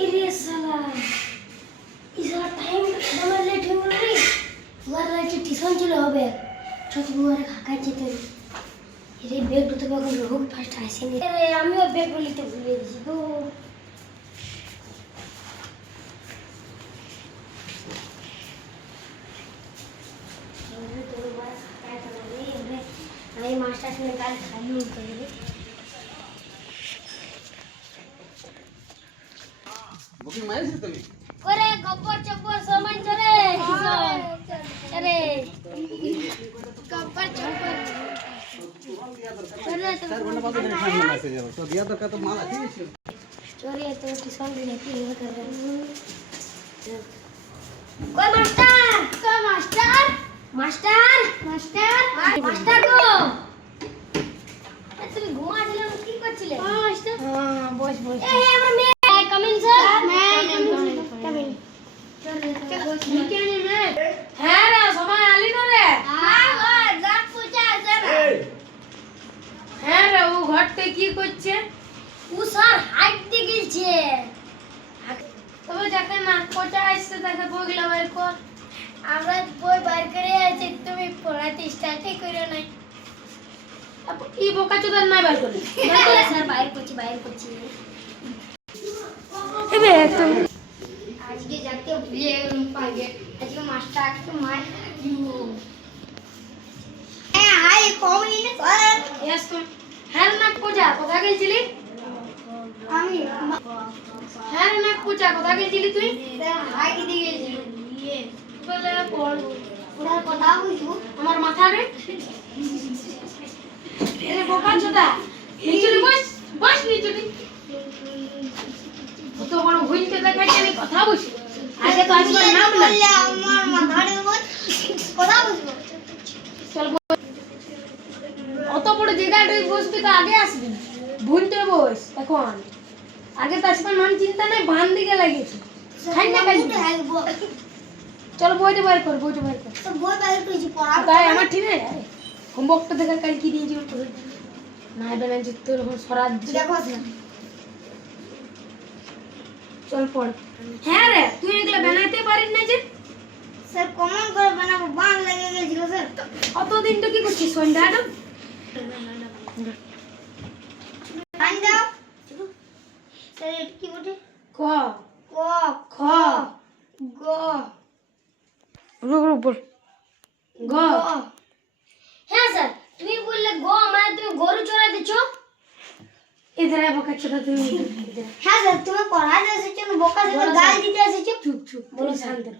এরে শালা ইসারা টাইম আমার লেট হয়ে গেল রে তোমার রাতে টিউশন চলে হবে ছোট বুয়ারে কাকা যেতে এরে ব্যাগ দুটো ব্যাগ রোগ ফার্স্ট আসেনি আরে আমিও ব্যাগ নিতে ভুলে গেছি তো আমি মাস্টার সঙ্গে কাল খালি উঠতে গেলে বুকিং মারিস তুমি করে গব্বর চব্বর সমান চলে আরে গব্বর চব্বর চলে তো 4 ঘন্টা बाद टेंशन में से जाओ तो दिया तो का तो माल ठीक है चोरी तो टिसन भी लेती है कर कोई मास्टर मास्टर को তুমি ঘুমা দিলে কি করছিলে মাস্টার হ্যাঁ বস এই আমার মেয়ে come in sir come in হ্যাঁ রে সময় আলি না রে হ্যাঁ যাক পূজা আছে না হ্যাঁ রে ও ঘরতে কি করছে ও স্যার হাইট দিয়ে গেছে তবে যাকে না কোটা আসছে তাকে বগলা বাইর কর আমরা বই বার করে আছে তুমি পড়াতে স্টার্টই করো না কি বোকা চোদার নাই বাইর করে স্যার বাইর করছি এবে একদম আজকে যাতে ভুলে গেলাম পাগে আজকে মাস্টার একটু মার দিব হাই কমই না স্যার ইয়েস তো হ্যাঁ না পূজা কোথা গেছিলি আমি হ্যাঁ না পূজা কোথা গেছিলি তুই স্যার হাই দিয়ে গেছি বলে পড় পুরা কথা বুঝবো আমার মাথা রে রে বোকা চোদা নিচুরি বস নিচুরি তো বড় ভুলতে দেখাইছে আমি কথা বুঝি আগে তো আমি নাম না বললে আমার মাথার উপর কথা বুঝবো চল অত বড় জায়গায় বসবি তো আগে আসবি ভুলতে বস এখন আগে তো আসবে নাম চিন্তা নাই বান দিকে লাগিয়েছে খাই না খাই চল বইটা বাইর কর তো বই বাইর করেছি পড়া তাই আমার ঠিক আছে হোমওয়ার্কটা দেখা কাল কি দিয়েছি করে না বেলা জিততে রকম সরাজ দেখো স্যার চল পড় হ্যাঁ রে তুই এগুলা বানাইতে পারিস না যে স্যার কমন করে বানাবো বান লেগে গেছিল স্যার অতদিন তো কি করছিস সন্ধ্যাটা বান দাও স্যার এটা কি বটে ক ক খ গ রুক বল গ হ্যাঁ স্যার তুমি বললে গ মানে তুমি গরু চড়াতেছো এদের বোকা ছোট তুমি হ্যাঁ স্যার তুমি পড়াতে এসেছো না বোকা থেকে গাল দিতে এসেছো চুপ চুপ বলো শান্ত রহ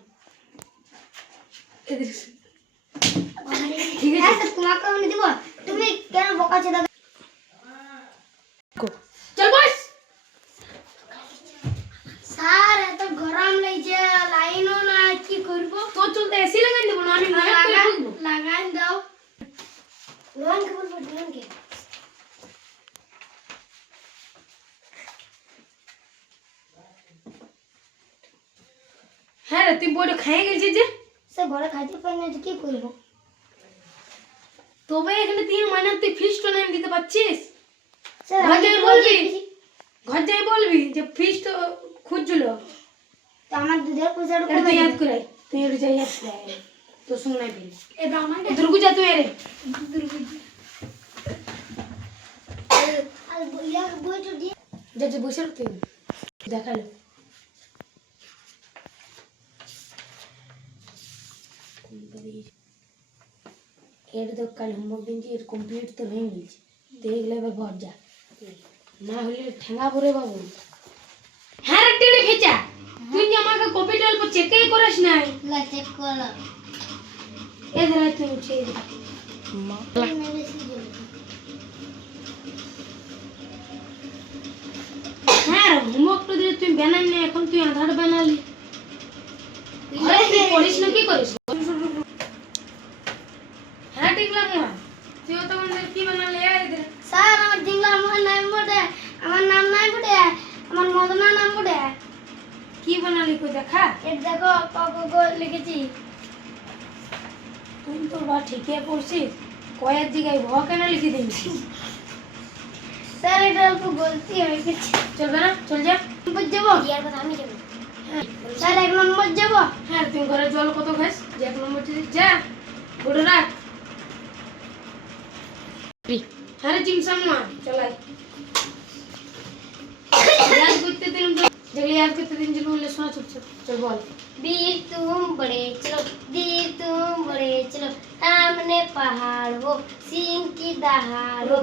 এদের ঠিক হ্যাঁ আছে স্যার তোমাকে আমি দিব তুমি কেন বোকা ছেদা চল বস স্যার এত গরম লাগছে লাইনও না কি করব তোর চলতে এসি লাগাই দেবো না আমি লাগাই দাও লোনকে বলবো লোনকে হ্যাঁ রে তুই বড় খাই গেছিস যে স্যার ঘরে খাইতে পারি না তো কি করবো তবে এখানে 3 মাইনে তুই ফিস্ট নাম দিতে পারছিস স্যার ঘর আমি যাই তো বলবি বলছি, ঘর যাই বলবি যে ফিস্ট খুঁজছিল তো আমার দুধের পয়সাটা এটা কমে তুই ইয়াদ যাবে করে তুই এটা যাই ইয়াদ করে তো শুন নাই পেলি এটা আমার দুর্গু যা তুই রে আর ইয়া বইটা দিয়ে যা যে বসে তুই দেখালো এর তো কাল হোমওয়ার্ক দিনছি এর কমপ্লিট তো হয়ে গেছে তো এগুলো এবার ঘর যা না হলে ঠেঙ্গা পরে বাবু হ্যাঁ রে টেনে খেচা তুই যে আমাকে কপিটা অল্প চেকই করিস নাই লা চেক করো এদের তুই উঠে হ্যাঁ হোমওয়ার্কটা দিয়ে তুই বানাই না এখন তুই আধার বানালি ঘরে তুই পড়িস না কি করিস হ্যাঁ ঠিক লাগলো তুই তো আমাদের কি বানালি এদের স্যার আমার দিংলা আমার নাম বটে আমার নাম নাই বটে আমার মদনা নাম বটে কি বানালি কই দেখা এর দেখো কত লিখেছি তুই তো বা ঠিকই পড়ছিস কয়েক জায়গায় ভ কেন লিখে দিয়েছিস স্যার এটা অল্প গলতি হয়ে গেছে। চলবে না? চল যা। নম্বর যাবো ইয়ার কথা আমি যাবো। হ্যাঁ স্যার 1 নম্বর যাবো। হ্যাঁ তুই ঘরে জল কত খাস? যে 1 নম্বর দিবি যা। গোটা রাখ। হ্যাঁ রে চিমসাম না চলাই। याद করতে দিন যেগুলো याद করতে দিন যেগুলো বলে শোনা চুপচাপ চল বল। वीर तुम बड़े चलो धीर तुम बड़े चलो सामने पहाड़ हो सीन की दहाड़ हो।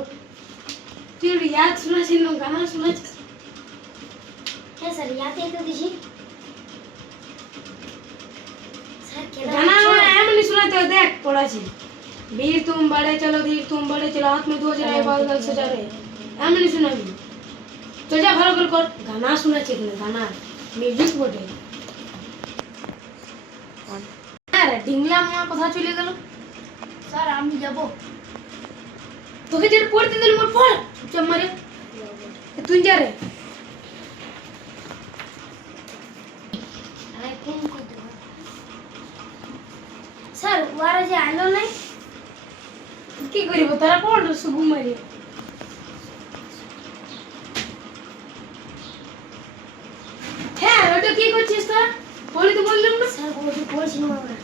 তুই याद শোনাছিস না গানা শোনাছিস? হ্যাঁ স্যার याद है तो दीजिए স্যার गाना एमनी सुनाते हो देख पढ़ाছি वीर तुम बड़े चलो धीर तुम बड़े चलो हाथ में 2000 बादल सजा रहे एमनी सुनाबি তো যা ভালো করে কর গানা শোনাছিস না গানা মিউজিক বটে আরে ডিংলা মা কথা চলে গেল স্যার আমি যাবো। তোকে যেটা পড়তে দিল মোর পড় চুপচাপ মারে তুই যা রে আরে ফোন করতে স্যার ওরা যে আলো নাই কি করিব তারা পড় সুগু মারি হ্যাঁ ওটা কি করছিস তোর বলি তো বললাম না স্যার বলছি পড়ছিলাম আমরা।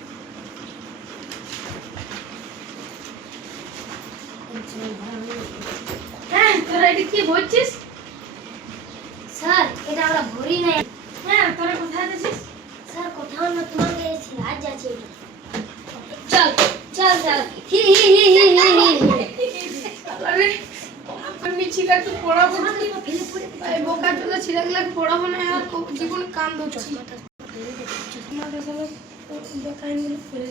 হ্যাঁ তোরা এটা কি বলছিস স্যার এটা আমরা ভরি নাই। হ্যাঁ তোরা কোথায় আছিস স্যার কোথাও না তোমাকে লাজ আছে চল চল চল হি হি হি হি হি আরে আমি ছিলাকে পড়াবো না এই বোকা চোদা ছিলাকে পড়াবো না আর জীবন কান ধরছি আমাদের সব বেকাইন গুলো ফেলে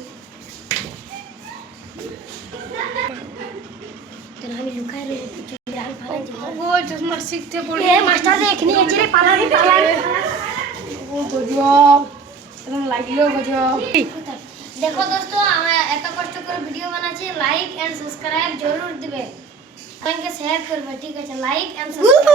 তোর আমি লুকাই রয়ে গ্রাম ফালা যাব। ও চশমা শিখতে পড়ি এ মাস্টার দেখ নিয়ে চলে পালাবি পালাবি। ও গজব একদম লাগলো গজব দেখো দোস্তো আমরা এত কষ্ট করে ভিডিও বানাচ্ছি লাইক এন্ড সাবস্ক্রাইব জরুর দিবে আমাকে শেয়ার করবে ঠিক আছে লাইক এন্ড সাবস্ক্রাইব